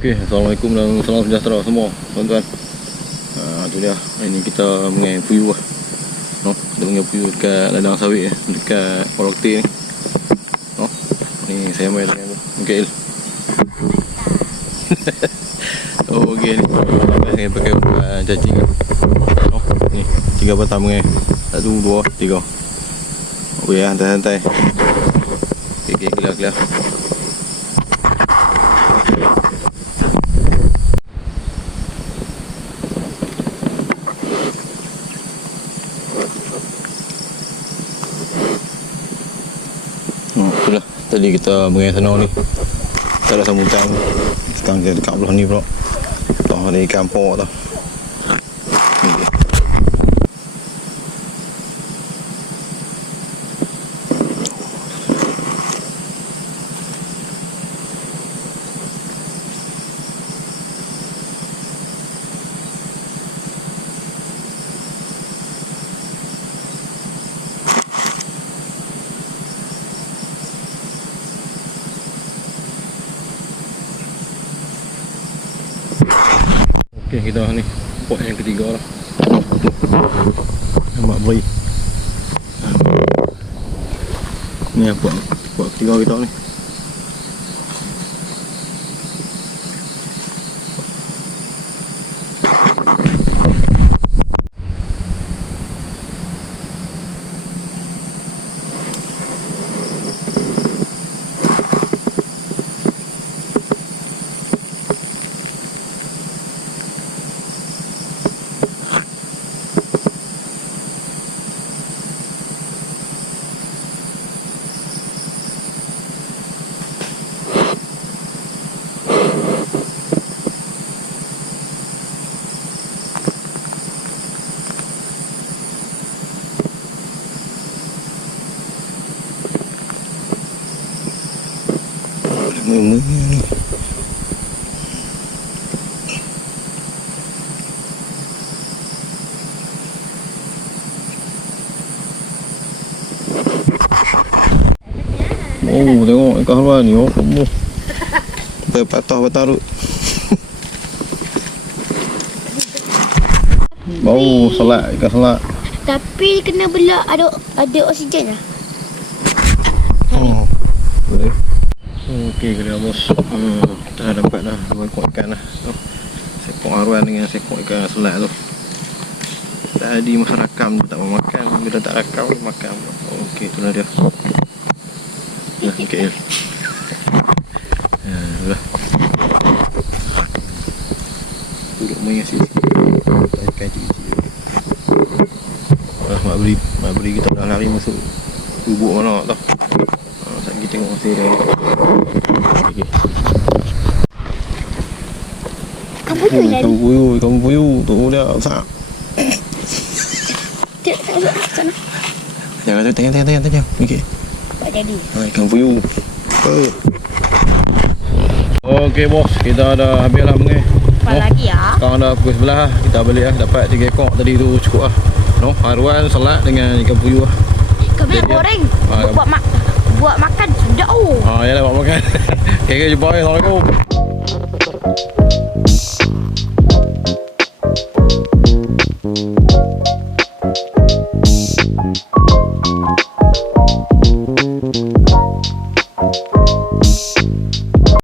Okey, Assalamualaikum dan salam sejahtera semua tuan-tuan. Ha, tu dia. Hari ni kita mengai puyuh lah. No, kita mengai puyuh dekat ladang sawit eh, dekat Polokte ni. No. Ni saya main dengan tu. Mikael. oh, okey ni. Saya pakai uh, cacing. No, ni tiga batang mengai. Satu, dua, tiga. Okey, ya, santai-santai. Okey, okey, kelar-kelar. Hmm, itulah tadi kita mengai sana ni. Tak ada sambutan. Sekarang kita dekat belah ni pula. Tuh ada ikan pok tu. Ni dia. Okey kita ni pot yang ketiga lah. Nampak boy. Ni apa? Pot ketiga kita ni. Oh, tengok ikan haluan ni. Oh, kamu. Berpatah bertaruk. Bau selat, ikan selat. Tapi kena belak ada ada oksigen lah. Oh, boleh. Okey, kena bos. Hmm, dah dapat dah dua ekor ikan dah. Tu. Sekor aruan dengan sekor ikan selat tu. Tadi masa rakam tu tak mau makan. Bila tak rakam dia makan. Okey, itulah dia. Nah, okey. Ya. Duduk main sini. Ikan cik-cik. Ah, mak beri, mak beri kita dah lari masuk lubuk mana tau. Ah, lagi tengok hasil dia. Okey. Kamu tu Oh, jadi. ikan puyuh, ikan puyuh. Tu dia besar. Tengok tengok sana. Jangan tu, tengok, tengok, tengok, tengok. Okey. Jadi. Ikan bos, kita dah habis lah mengai. Apa lagi ya? Sekarang dah pukul sebelah lah. Kita balik lah. Dapat 3 ekor tadi tu cukup lah. No, haruan, selat dengan ikan puyuh lah. Kami nak goreng. Ah, buat mak buat makan sudah oh. Ha, yalah buat makan. Okey, jumpa lagi. Assalamualaikum.